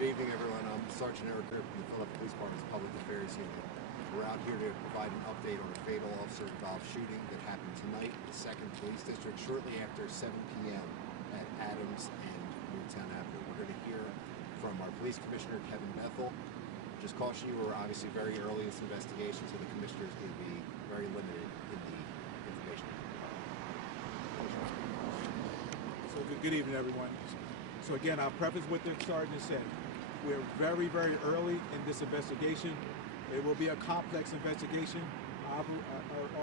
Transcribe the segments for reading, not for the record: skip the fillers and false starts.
Good evening, everyone. I'm Sergeant Eric Gripp from the Philadelphia Police Department's Public Affairs Unit. We're out here to provide an update on a fatal officer-involved shooting that happened tonight in the 2nd Police District shortly after 7 p.m. at Adams and Newtown Avenue. We're going to hear from our Police Commissioner, Kevin Bethel. Just caution you, we're obviously very early in this investigation, so the Commissioner is going to be very limited in the information. So good evening, everyone. So again, I'll preface what the Sergeant said. We're very, very early in this investigation. It will be a complex investigation. Our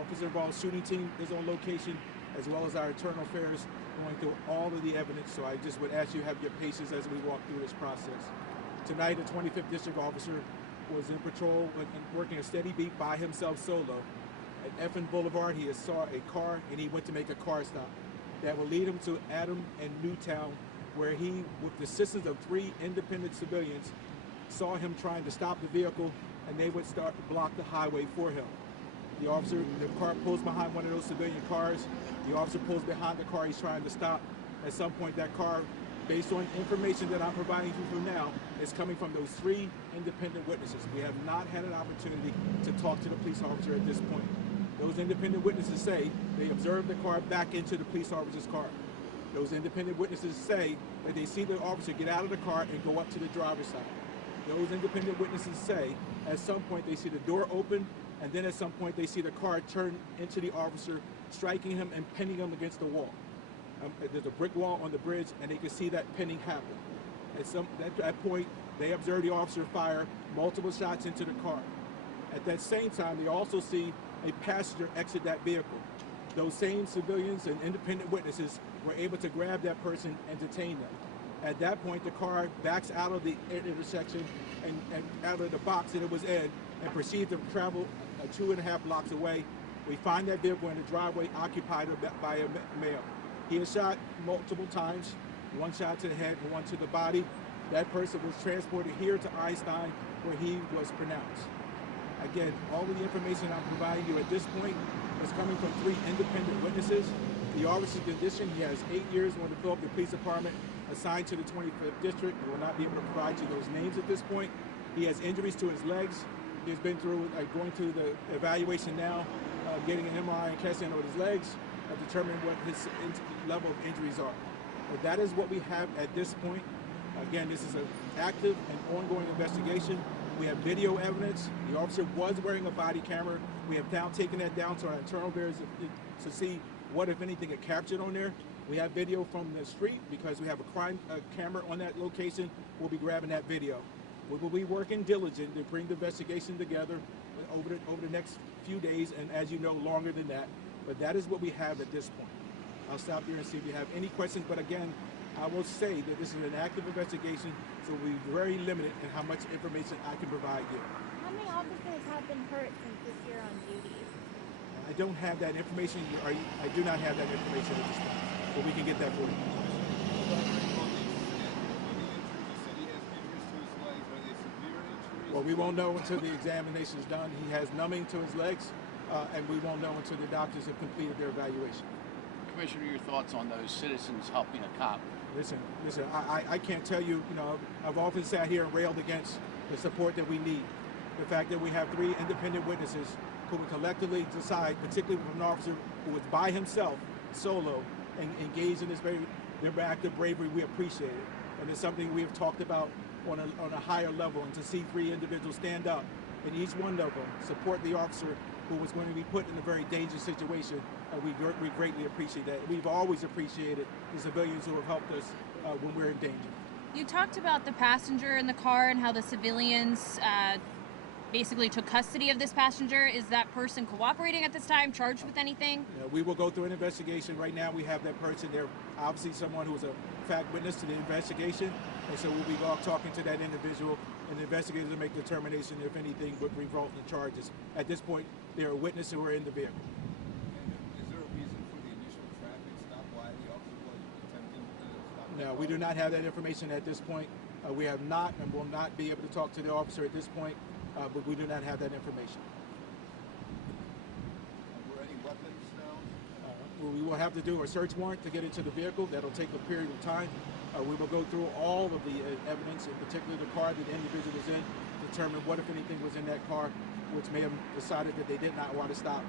officer-involved shooting team is on location, as well as our internal affairs going through all of the evidence. So I just would ask you to have your patience as we walk through this process. Tonight, a 25th District officer was in patrol and working a steady beat by himself solo. At F and Boulevard, he saw a car and he went to make a car stop. That will lead him to Adam and Newtown, where he, with the assistance of 3 independent civilians, saw him trying to stop the vehicle, and they would start to block the highway for him. The car pulls behind one of those civilian cars. The officer pulls behind the car he's trying to stop. At some point, that car, based on information that I'm providing you from now, is coming from those 3 independent witnesses. We have not had an opportunity to talk to the police officer at this point. Those independent witnesses say they observed the car back into the police officer's car. Those independent witnesses say that they see the officer get out of the car and go up to the driver's side. Those independent witnesses say at some point they see the door open, and then at some point they see the car turn into the officer, striking him and pinning him against the wall. There's a brick wall on the bridge, and they can see that pinning happen. At that point, they observe the officer fire multiple shots into the car. At that same time, they also see a passenger exit that vehicle. Those same civilians and independent witnesses were able to grab that person and detain them. At that point, the car backs out of the intersection and out of the box that it was in and proceeds to travel 2.5 blocks away. We find that vehicle in the driveway occupied by a male. He is shot multiple times, 1 shot to the head and 1 to the body. That person was transported here to Einstein, where he was pronounced. Again, all of the information I'm providing you at this point is coming from 3 independent witnesses. The officer's condition, he has 8 years on the Philadelphia Police Department, assigned to the 25th District. We will not be able to provide you those names at this point. He has injuries to his legs. He's been through, going through the evaluation now, getting an MRI and CAT scan of his legs, determining what his level of injuries are. But that is what we have at this point. Again, this is an active and ongoing investigation. We have video evidence. The officer was wearing a body camera. We have now taken that down to our internal affairs to see what, if anything, it captured on there. We have video from the street because we have a crime camera on that location. We'll be grabbing that video. We will be working diligent to bring the investigation together over the next few days, and as you know, longer than that. But that is what we have at this point. I'll stop here and see if you have any questions. But again, I will say that this is an active investigation, so we'll be very limited in how much information I can provide you. How many officers have been hurt since this year on duty? I don't have that information. I do not have that information at this point, but we can get that for you. Well, we won't know until the examination is done. He has numbing to his legs, and we won't know until the doctors have completed their evaluation. Commissioner, your thoughts on those citizens helping a cop? Listen, I can't tell you, I've often sat here and railed against the support that we need. The fact that we have 3 independent witnesses who would collectively decide, particularly from an officer who was by himself, solo, and engaged in this their act of bravery, we appreciate it. And it's something we have talked about on a higher level, and to see 3 individuals stand up and each one of them support the officer who was going to be put in a very dangerous situation, we greatly appreciate that. We've always appreciated the civilians who have helped us when we're in danger. You talked about the passenger in the car and how the civilians basically took custody of this passenger. Is that person cooperating at this time, charged with anything? We will go through an investigation. Right now we have that person there, obviously someone who was a fact witness to the investigation, and so we'll be talking to that individual, and the investigators will make a determination if anything would result in charges. At this point, they're a witness who are in the vehicle. Is there a reason for the initial traffic stop, why the officer was attempting to stop? No, we do not have that information at this point. We have not and will not be able to talk to the officer at this point, but we do not have that information. Were any weapons found? We will have to do a search warrant to get into the vehicle. That'll take a period of time. We will go through all of the evidence, in particular the car that the individual was in, determine what, if anything, was in that car, which may have decided that they did not want to stop.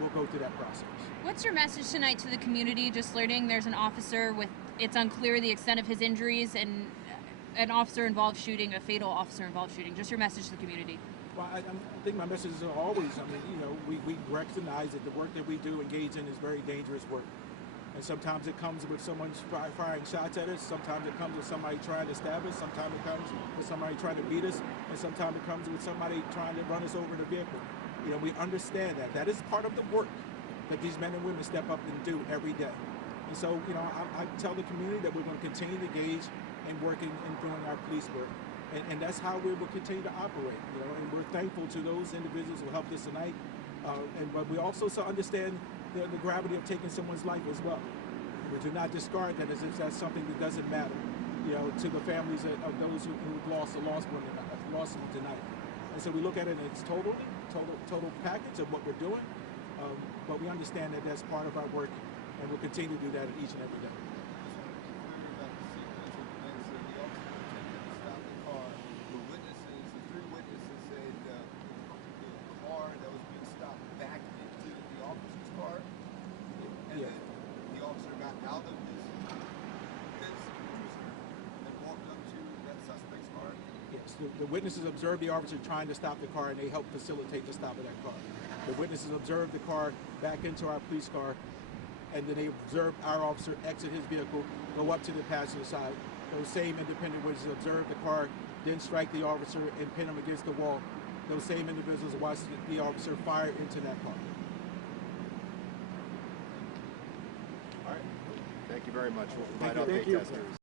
We'll go through that process. What's your message tonight to the community? Just learning there's an officer with, it's unclear the extent of his injuries, and an officer-involved shooting, a fatal officer-involved shooting. Just your message to the community. Well, I think my message is always, we recognize that the work that we do engage in is very dangerous work. And sometimes it comes with someone firing shots at us, sometimes it comes with somebody trying to stab us, sometimes it comes with somebody trying to beat us, and sometimes it comes with somebody trying to run us over in a vehicle. We understand that. That is part of the work that these men and women step up and do every day. And so, I tell the community that we're going to continue to engage in working and doing our police work. And that's how we will continue to operate, and we're thankful to those individuals who helped us tonight. But we also understand the gravity of taking someone's life as well. We do not discard that as if that's something that doesn't matter, to the families of those who've lost someone tonight. And so we look at it as total package of what we're doing, but we understand that that's part of our work, and we'll continue to do that each and every day. The witnesses observed the officer trying to stop the car, and they helped facilitate the stop of that car. The witnesses observed the car back into our police car, and then they observed our officer exit his vehicle, go up to the passenger side. Those same independent witnesses observed the car, then strike the officer and pin him against the wall. Those same individuals watched the officer fire into that car. All right. Thank you very much. We'll provide Thank update you. testers.